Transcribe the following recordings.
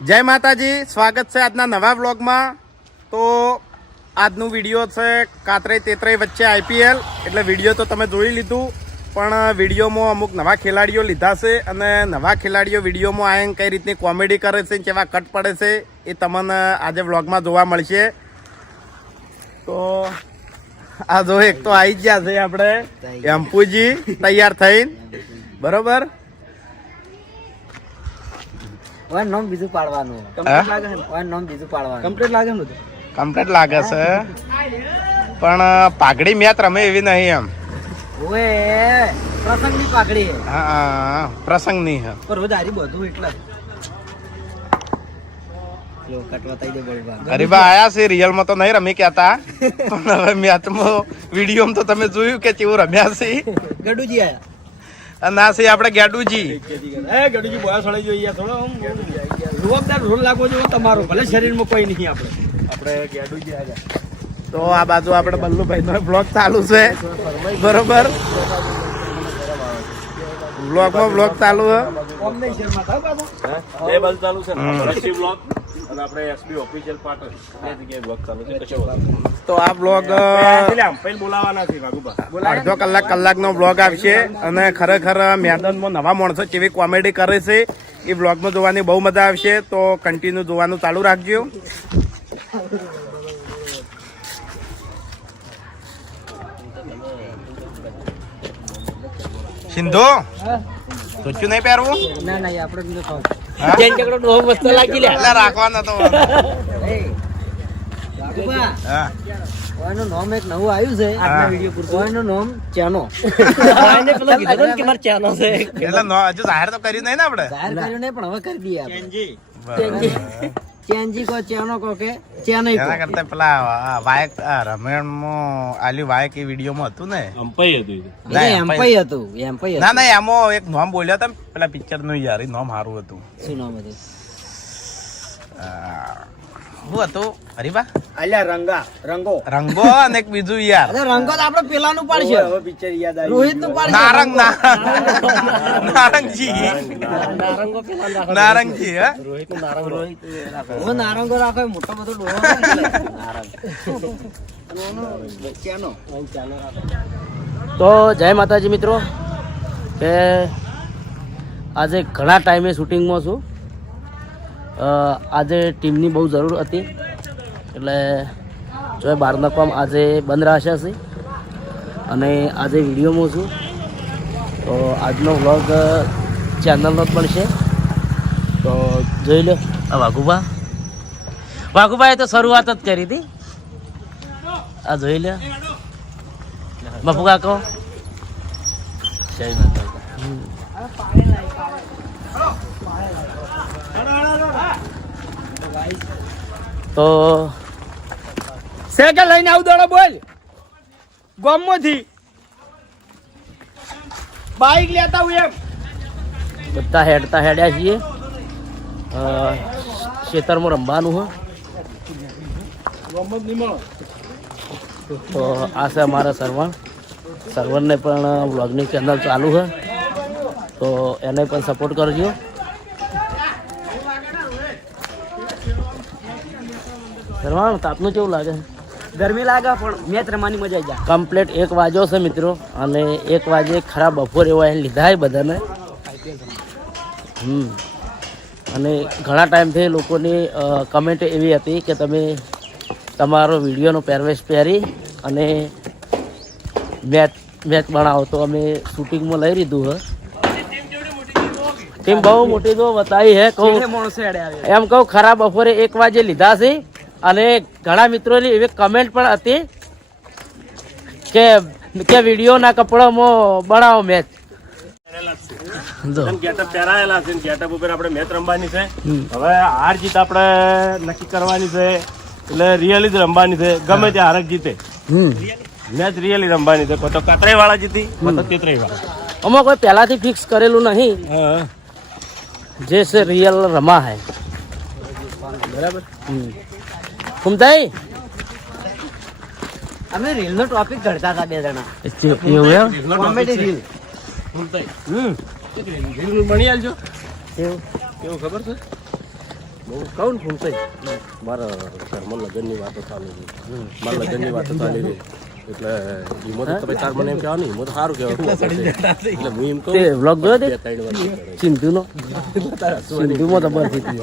જય માતાજી, સ્વાગત છે આજના નવા વ્લોગમાં. તો આજનું વિડીયો છે કાતરાઈ તેતરાઈ વચ્ચે આઈપીએલ. એટલે વિડીયો તો તમે જોઈ લીધું, પણ વિડીયોમાં અમુક નવા ખેલાડીઓ લીધા છે અને નવા ખેલાડીઓ વિડીયોમાં આવીને કઈ રીતની કોમેડી કરે છે, કેવા કટ પડે છે એ તમને આજે વ્લોગમાં જોવા મળશે. તો આ જો એક તો આવી ગયા છે આપણે એમ્પુજી તૈયાર થઈને, બરોબર. નામ બીજું પાડવાનું બીજું પાડવાનું કમ્પ્લીટ લાગે છે, પણ પાઘડી મેચ રમે એવી નહીં એમ. ઓએ પ્રસંગની પાઘડી હા, પ્રસંગની હે. પર રોજ હારી બધું એટલે લો કટવાતાઈ દે બોલવા ગરીબા આયા છે, રિયલમાં તો નહીં રમી કહેતા, પણ હવે મેચમાં વિડીયોમાં તો તમે જોયું કે કેવું રમ્યા છે. ગડુજી આયા ના છે આપણે ગેડુજી. ગડુજી બોયા સળાઈ જોઈએ થોડો જવાબદાર રોલ લાગવો જોઈએ તમારો, ભલે શરીરમાં કોઈ નહીં. આપણે ગેડુજી આયા. તો આ બાજુ આપણે બલ્લુભાઈ નો બ્લોગ ચાલુ છે, બરોબર. બ્લોગ ચાલુ છે. બે બાજુ ચાલુ છે ને, રશી બ્લોગ અને આપણે એસબી ઓફિશિયલ પાટણ બે જગ્યાએ બ્લોગ ચાલુ છે. તો આ બ્લોગ બોલાવાના છે વાઘુબા. અડધો કલાકનો બ્લોગ આવશે અને ખરેખર મેદાનમાં નવા માણસો કેવી કોમેડી કરે છે એ બ્લોગમાં જોવાની બહુ મજા આવશે. તો કન્ટિન્યુ જોવાનું ચાલુ રાખજો. સિંધુ સોચ્યું નહીં પહેરવું? ના ના આપણે રાખવાનો તો ઓયનું નામ એક નવું આવ્યું છે આજના વિડિયો પૂરતું. ઓયનું નામ ચાનો. ઓયને પેલો કીધું ને કે માર ચાનો છે, એટલે હજુ જાહેર તો કર્યું નહીં ને આપણે. જાહેર કર્યું નહીં, પણ હવે કરી દઈએ આપણે. ચેનજી કો ચાનો કો કે ચાનો એના કરતા પેલા વાયક રમેણમાં આલી વાયક એ વિડીયોમાં હતું ને, અંપાઈ હતું ના, એમ્પાઈ હતું. ના ના, એમાં એક નામ બોલ્યા હતા પેલા પિક્ચર નું, યાર એ નામ સારું હતું. શું નામ હતું? શું હતું હરીબા? અલ્યા રંગો રંગો અને એક બીજું યાર. અરે રંગો તો આપણે પેલાનું પાડશે. હવે પિક્ચર યાદ આવ્યું. રોહિત નું પાડશે. નારંગજી હે. હું નારંગો રાખો, મોટો બધો ડોહો તો જય માતાજી મિત્રો, કે આજે ઘણા ટાઈમે શૂટિંગમાં છું. આજે ટીમની બહુ જરૂર હતી, એટલે જો બહારના કામ આજે બંધ રાખ્યા છે અને આજે વિડીયોમાં છું. તો આજનો વ્લોગ ચેનલનો જ બનશે, તો જોઈ લો. વાઘુભાઈ તો શરૂઆત જ કરી હતી. આ જોઈ લે બાપુ કાકો. જય માતાજી. તો સાયકલ લઈને આવું દોડો બોલ ગામમાંથી બાઈક લેતા હું એમ બધા હેડ્યા છીએ. ખેતરમાં રમવાનું હોય. તો આ છે અમારા સર્વરને પણ વ્લોગની ચેનલ ચાલુ છે, તો એને પણ સપોર્ટ કરજો. સર્વણ તાપનું કેવું લાગે? ગરમી લાગે, પણ મેચ રમવાની મજા આવી જાય. કમ્પ્લીટ 1 વાગ્યો છે મિત્રો, અને 1 વાગે ખરાબ બપોર એવા એને લીધા બધાને. અને ઘણા ટાઈમથી લોકોની કમેન્ટ એવી હતી કે તમે તમારો વિડીયોનો પહેરવેશ પહેરી અને મેચ બનાવો, તો અમે શૂટિંગમાં લઈ લીધું છે. ટીમ બહુ મોટી તો બતાવી હે, કહું એમ કહું. ખરાબ બપોરે 1 વાગે લીધા છે, અને ઘણા મિત્રોની એવી કમેન્ટ પણ હતી કે વિડીયોના કપડામાં બનાવો મેચ. ગેટઅપ પહેરાયેલા છે, ગેટઅપ ઉપર આપણે મેચ રમવાની છે. હવે હાર જીત આપણે નક્કી કરવાની છે, એટલે રિયલી જ રમવાની છે. ગમે તે હારક જીતે, મેચ રિયલી રમવાની છે. કોઈ તો કાતરાઈ વાળા જીતી, કોઈ તો તેતરાઈ વાળા. આમાં કોઈ પહેલાથી ફિક્સ કરેલું નહીં, જે છે રિયલ રમા હે. બરાબર. કુમતાઈ અમે રીલ નો ટોપિક ઘડતા હતા 2 જણા. એવું એમ? Comedy reel. બની આલજો. કેવું ખબર છે? હું કહું ને ફૂમસાઈ મારા ઘરમાં લગ્નની વાતો ચાલી રહી મારા લગ્નની વાતો ચાલી રહી એટલે ઈમો તો તમે તાર મને એમ કહેવા નહીં ઈમો તો સારું કહેવાય એટલે હું એમ કહું તે વ્લોગ જોયો તે 3 વાર સિંધુનો સિંધુમાં તો બસ હતી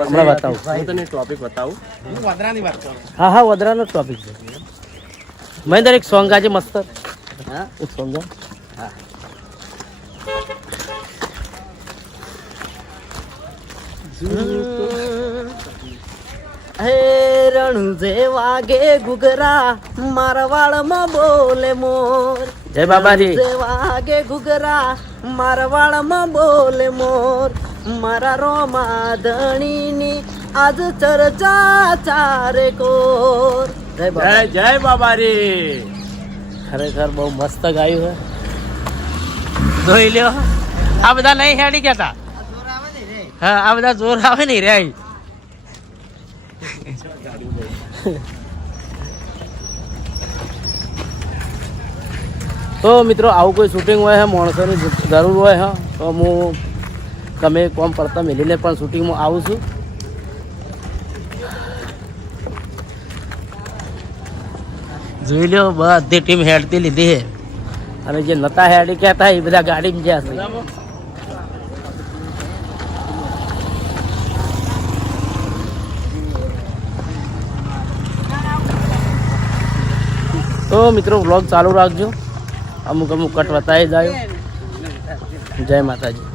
હમણાં બતાવું હું તને ટોપિક બતાવું હું વડરાની વાત કરું. હા હા વદરાનો ટોપિક છે મહેન્દ્ર એક સોંગ આજે મસ્ત હા એક સોંગ હા હે રણુજે વાગે ઘુઘરા મારા વાળમાં બોલે મોર જય બાબાજી વાગે ઘુઘરા મારા વાળમાં બોલે મોર મારા રોમા ધણીની આજ ચર્ચા ચારે કોર જય બાબા જય બાબારી ખરેખર બહુ મસ્ત ગાયું છે જોઈ લ્યો આ બધા નહીં હેડી કેતા હા આ બધા જોર આવે નહીં રે તો મિત્રો આવું કોઈ શૂટિંગ હોય માણસોની જરૂર હોય તો હું તમે કોમ કરતા મેલીને પણ શૂટિંગમાં આવું છું જોઈ લો બધી ટીમ હેડતી લીધી છે અને જે નતા હેડી કહેતા એ બધા ગાડીમાં જ્યાં છે તો મિત્રો વ્લોગ ચાલુ રાખજો અમુક અમુક કટ બતાવી જાય જય માતાજી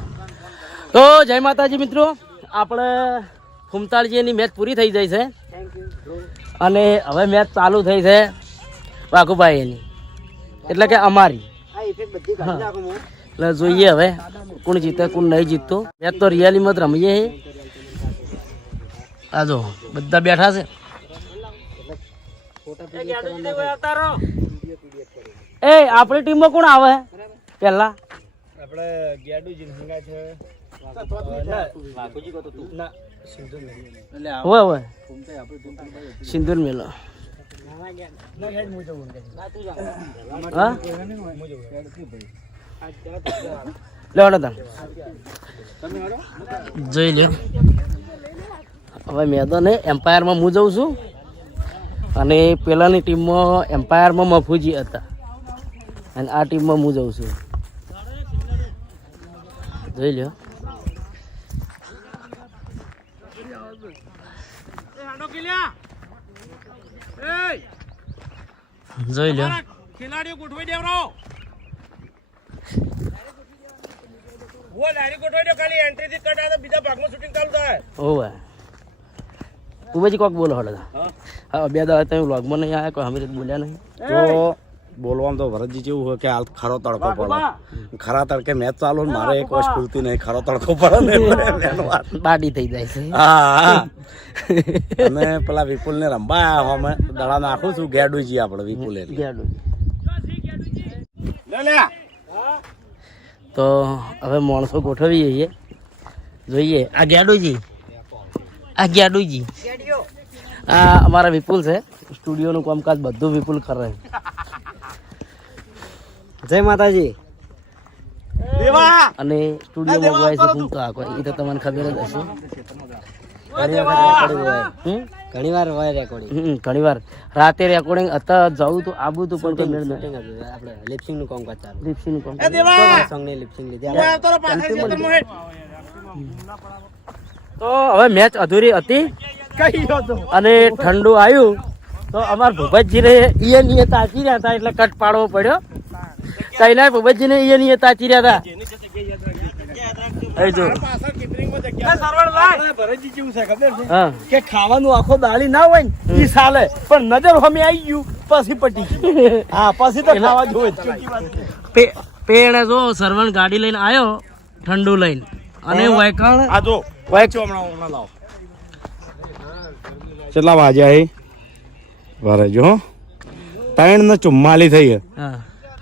તો જય માતાજી મિત્રો આપણે ફૂમતાળજીની મેચ પૂરી થઈ જાય છે અને હવે મેચ ચાલુ થઈ છે વાઘુભાઈ એની એટલે કે અમારી એટલે જોઈએ હવે કોણ જીતે કોણ નહીં જીતતો મેચ તો રિયાલીમાં જ રમીએ આ જો બધા બેઠા છે એ આપણી ટીમમાં કોણ આવે પેલા આપણે ગેડુજી હંગા છે હોય હોય સિંદૂર મેલો હા લેવાડો તા જોઈ લ્યો હવે મેદાન એમ્પાયરમાં હું જઉં છું અને પેલાની ટીમમાં એમ્પાયરમાં મફુજી હતા અને આ ટીમમાં હું જઉં છું જોઈ લ્યો જોઈ લ્યો ખેલાડીઓ ગોઠવાઈ દેવરો વો ડાયરી ગોઠવાઈ દો ખાલી એન્ટ્રી થી કટ આવે બીજા ભાગમાં શૂટિંગ ચાલુ થાય ઓવે ઉભેજી કોક બોલો હળો હા બે દાડા તમે વ્લોગમાં નહીં આવ્યા કોઈ હમીર બોલ્યા નહીં તો બોલવામાં તો ભરતજી જેવું હોય કે હાલ ખરો તડકો પડે ખરા તડકે મેચ ચાલુ ને મારે એક વર્ષ ખુલતી નહીં ખરો તડકો પડે ને એટલે બાડી થઈ જાય છે હા અને પેલા વિપુલ ને રંબા અમે દડા નાખું છું ગેડુજી આપણે વિપુલ ગેડું લે તો હવે માણસો ગોઠવીએ છીએ જોઈએ આ ગેડુજી આ અમારા વિપુલ છે સ્ટુડિયોનું કામકાજ બધું વિપુલ કરે જય માતાજી અને સ્ટુડિયોમાં ગવાય છે શું તો આ કોઈ એ તો તમને ખબર જ હશે ઘણી વાર રાતે રેકોર્ડિંગ હતા જવું તો આવું તો પણ આપણે લિપસિંગ નું કામકાજ ચાલુ લિપસિંગ નું કામ સોંગ ની લિપસિંગ લીધી તો હવે મેચ અધૂરી હતી અને ઠંડુ આવ્યું તો અમાર ભૂપતજીને ઈએ તાચી રહ્યા હતા એટલે કટ પાડવો પડ્યો કઈ ના ભૂપતજીને ઈએ તાચી રહ્યા હતા કે ખાવાનું આખો દાળી ના હોય ને ઈ ચાલે પણ નજર અમે આવી ગયું પછી પટી હા પછી તો ખાવા જોવે પેણે જો સરવણ ગાડી લઈને આવ્યો ઠંડુ લઈને અને વાયકણ આ જો હમણાં લાવો કેટલા વાગ્યા એ વારે જો 3:44 થઈ હા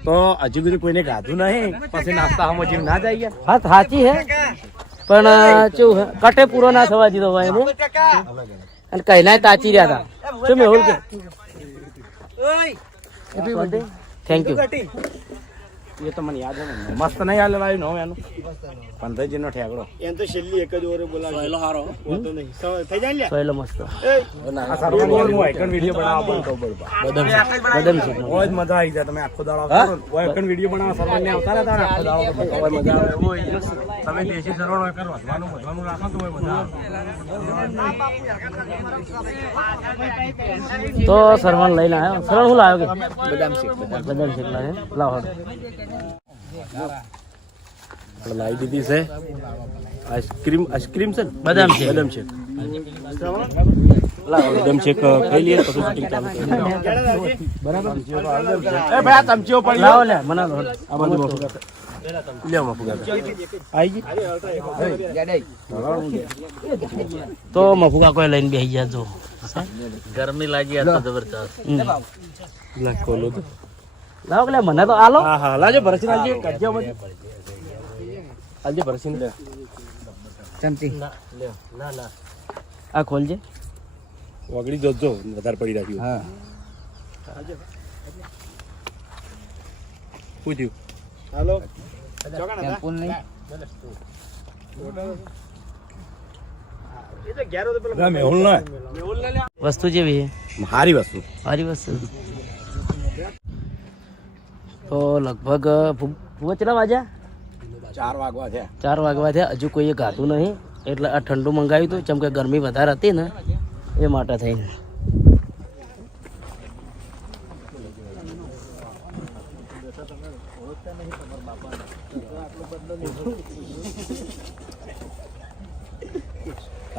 તો હજુ સુધી કોઈને ગાધું નહીં પછી નાસ્તા આમાં જેમ ના જાય વાત સાચી હે પણ કેવું હે કટે પૂરો ના થવા દીધો હોય એને અને કઈ ના તાચી રહ્યા હતા શું મેહુલ કે થેન્ક યુ એ તો મને યાદ છે ને મસ્ત નહીં હાલ લાવ્યું નો એનું 15 નો ઠેકડો એમ તો છેલ્લી એક જ ઓવર બોલાવી સોયલો હારો તો નહીં થઈ જાય ને સોયલો મસ્ત આ સરવાનું હું આઈકન વિડિયો બનાવવા પણ કહું બદામ છે ઓય જ મજા આવી જાય તમે આખો દાડો કરો ઓય આઈકન વિડિયો બનાવવા સરવાને આવતા રહેતા ને આખો દાડો ઓય મજા આવે ઓય તમે દેશી સરવણ હોય કરો વધવાનું રાખો તો ઓય મજા આવે તો સરવણ લઈને આવ્યો સરવણ શું લાવ્યો કે બદામ શેક લાવે લાવો આપણે લાવી દીધી છે આઈસ્ક્રીમ છે ને બદામ શેક બદામ શેક બદામ શેક ખાઈ લઈએ પછી શૂટિંગ ચાલુ એ ભાઈ આ ચમચીઓ પડી લાવો લે મને આ બાજુ મફુગા લે મફુગા આવી ગઈ તો મફુકા કોઈ લઈને બેસી ગયા જો ગરમી લાગી આ તો જબરદસ્ત લા ખોલો તો લાવો કે લે મને તો આલો હા હા લાજો ભરસી લાજો કાઢજો બધું આજે ભરસી લે ચમચી આ ખોલજે વગડી જોજો વધારે પડી રાખ્યું હા પૂછ્યું હાલો ટેમ્પોન નહીં મેહુલ ના વસ્તુ જેવી છે સારી વસ્તુ સારી વસ્તુ તો લગભગ ભૂવા કેટલા વાગ્યા 4 વાગવા છે 4 વાગવા થયા હજુ કોઈએ ગાતું નહીં એટલે આ ઠંડુ મંગાવ્યું હતું જેમ કે ગરમી વધારે હતી ને એ માટે થઈને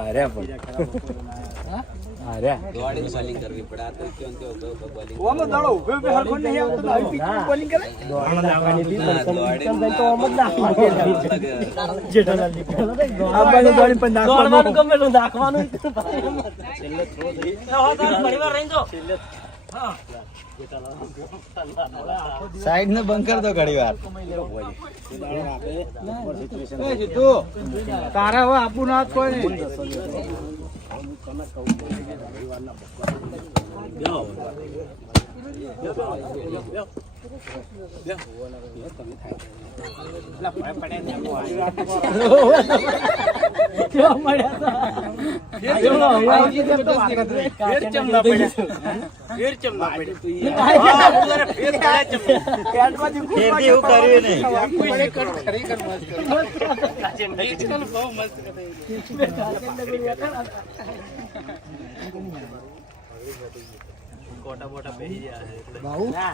અરે પણ અરે ઓમો દાડો ઉભે ઉભે હરખો નહીં આવતો તો આવી પીચ બોલિંગ કરે દોડ નાખવાની હતી તો ઓમ જ નાખવાનું જેઠાલાલ ની આ બાજુ દોડી પણ દોડવાનું ગમે એટલું નાખવાનું છેલ્લે થ્રો થઈ પરિવાર રહી જો સાઈડ ને બંધ કર દો ઘડી વાર તારા હવે આપું ના કોઈ નહીં કોટા બોટા પહેરી ગયા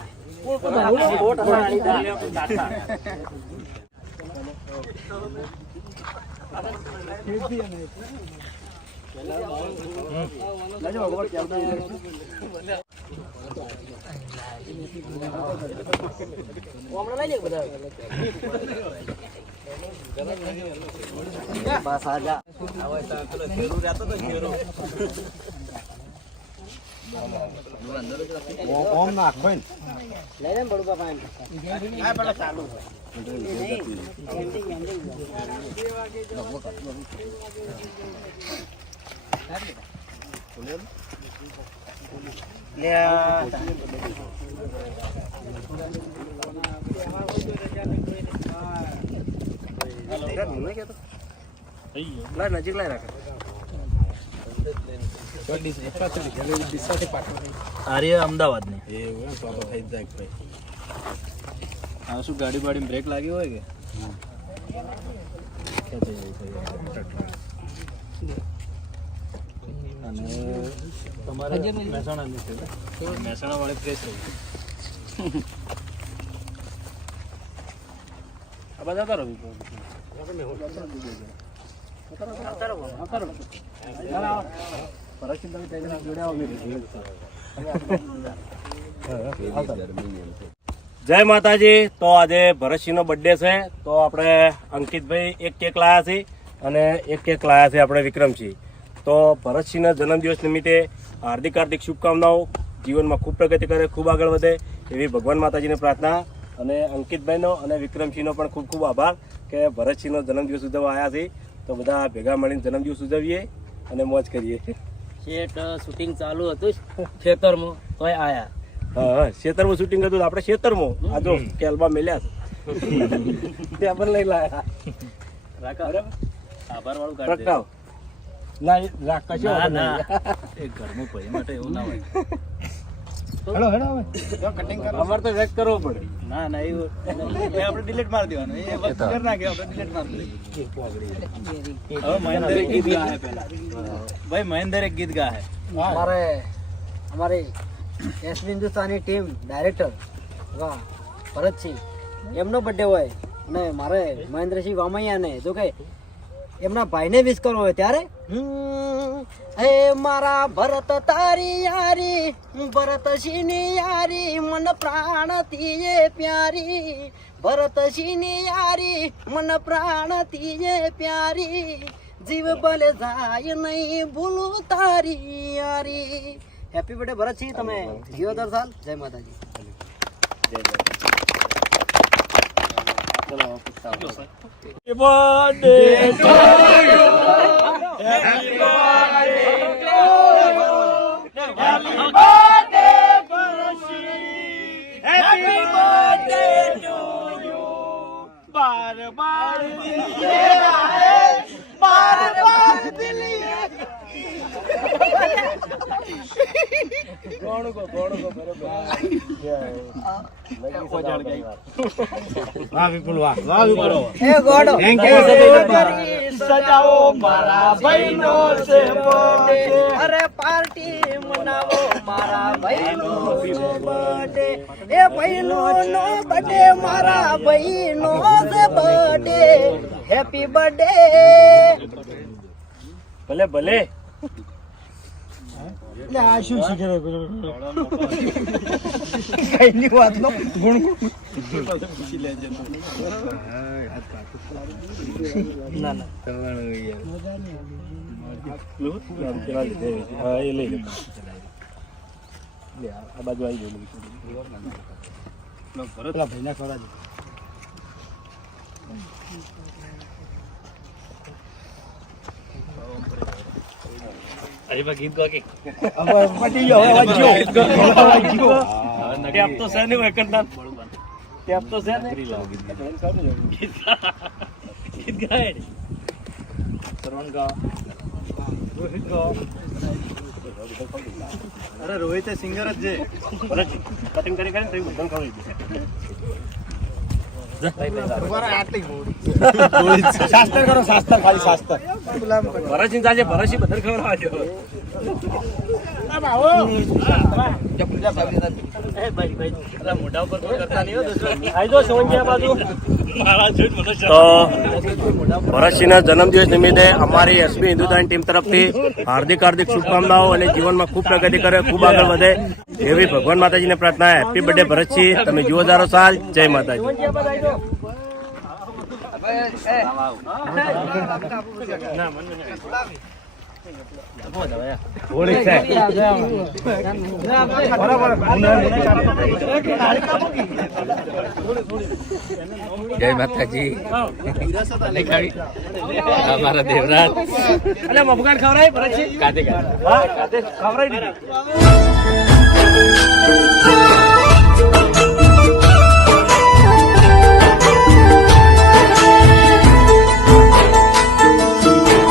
ઓમ નાખો ને લઈને બડુકા પાણી આ પેલા ચાલુ નજીક લાઈ રાખે આર્ય અમદાવાદ ને એવું તો થઈ જાય ભાઈ આ શું ગાડી બાડી બ્રેક લાગી હોય કે અને તમારે મહેસાણાની છે મહેસાણા વાળી પ્રેસ આ બધા કરો જય માતાજી. તો આજે ભરતસિંહનો બર્થડે છે તો આપણે અંકિતભાઈ એક કેક લાયા છે અને એક કેક લાયા છે આપણે વિક્રમસિંહ. તો ભરતસિંહના જન્મદિવસ નિમિત્તે હાર્દિક હાર્દિક શુભકામનાઓ. જીવનમાં ખૂબ પ્રગતિ કરે, ખૂબ આગળ વધે એવી ભગવાન માતાજીને પ્રાર્થના. અને અંકિતભાઈનો અને વિક્રમસિંહનો પણ ખૂબ ખૂબ આભાર કે ભરતસિંહનો જન્મદિવસ ઉજવવા આવ્યા છે. તો બધા ભેગા મળીને જન્મદિવસ ઉજવીએ અને મોજ કરીએ. શેઠ શૂટિંગ ચાલુ હતું ખેતરમાં તોય આયા. હા, ખેતરમાં શૂટિંગ હતું આપણે ખેતરમાં આ જો કેલબા મેલ્યા છે ટેબલ લઈ લાયા રાખા આભાર વાળું કાઢ પ્રગટાવ ના રાખ કશો ના એ ઘરમાં ભાઈ માટે એવું ના હોય. હેલો હેલો હવે જો કટિંગ કરો. અમારે તો વેક કરવો પડે. ના ના એવું એ આપણે ડિલીટ મારી દેવાનું. એ વસ્તુ કરી નાખે આપણે ડિલીટ મારી દઈએ. હવે મહેન્દ્ર એક ગીત ગાહે પહેલા. ભાઈ મહેન્દ્ર એક ગીત ગાહે. हमारे एस हिंदुस्तानी टीम डायरेक्टर વાહ ભરતસિંહ એમનો બર્થડે હોય ને મારે મહેન્દ્રસિંહ વામૈયાને જો કે એમના ભાઈને વિશ કરવો હોય ત્યારે હે મારા ભરત તારી યારી ભરતસિંહની યારી મન પ્રાણથી એ પ્યારી ભરતસિંહની યારી મન પ્રાણથી એ પ્યારી જીવ ભલે જાય નહીં ભૂલું તારી યારી. હેપી બર્થડે ભરતસિંહ, તમે જીવો 10 સાલ. જય માતાજી. એ ગોડો સજાવો મારા ભાઈનો છે બર્થડે. અરે પાર્ટી મનાવો મારા ભાઈનો છે બર્થડે. એ ભાઈનો નો બર્થડે મારા ભાઈનો છે બર્થડે. Happy birthday. ભલે ભલે કઈની વાત નો ગુણ ના ના એ લઈ લે આ બાજુ આવી ગયું. ગીત ગા કે ટેપ તો છે ને વેકરના ટેપ તો છે ને ગીત ગાય શ્રવણ ગા રોહિત ગા. અરે રોહિત સિંગર જ છે. કટિંગ કરી કરીને તો બધું ખવડાવી દીધું. શાસ્ત્ર કરો શાસ્ત્ર ખાલી શાસ્ત્ર. ભરતસિંહ સાંજે ભરતસિંહ બધા ખવડાવજો. મોઢા ઉપર કરતા નહીં તો ભરતસિંહના જન્મદિવસ નિમિત્તે અમારી એસબી હિન્દુસ્તાની ટીમ તરફથી હાર્દિક હાર્દિક શુભકામનાઓ અને જીવનમાં ખૂબ પ્રગતિ કરે, ખૂબ આગળ વધે એવી ભગવાન માતાજીને પ્રાર્થના. હેપી બર્થડે ભરતસિંહ, તમે જીવો 10 સાલ. જય માતાજી. જય માતાજી. અમારા દેવરાજ અને મફગાન ખવડાય ભરતસિંહ કાતે ખવડાવી દીધી.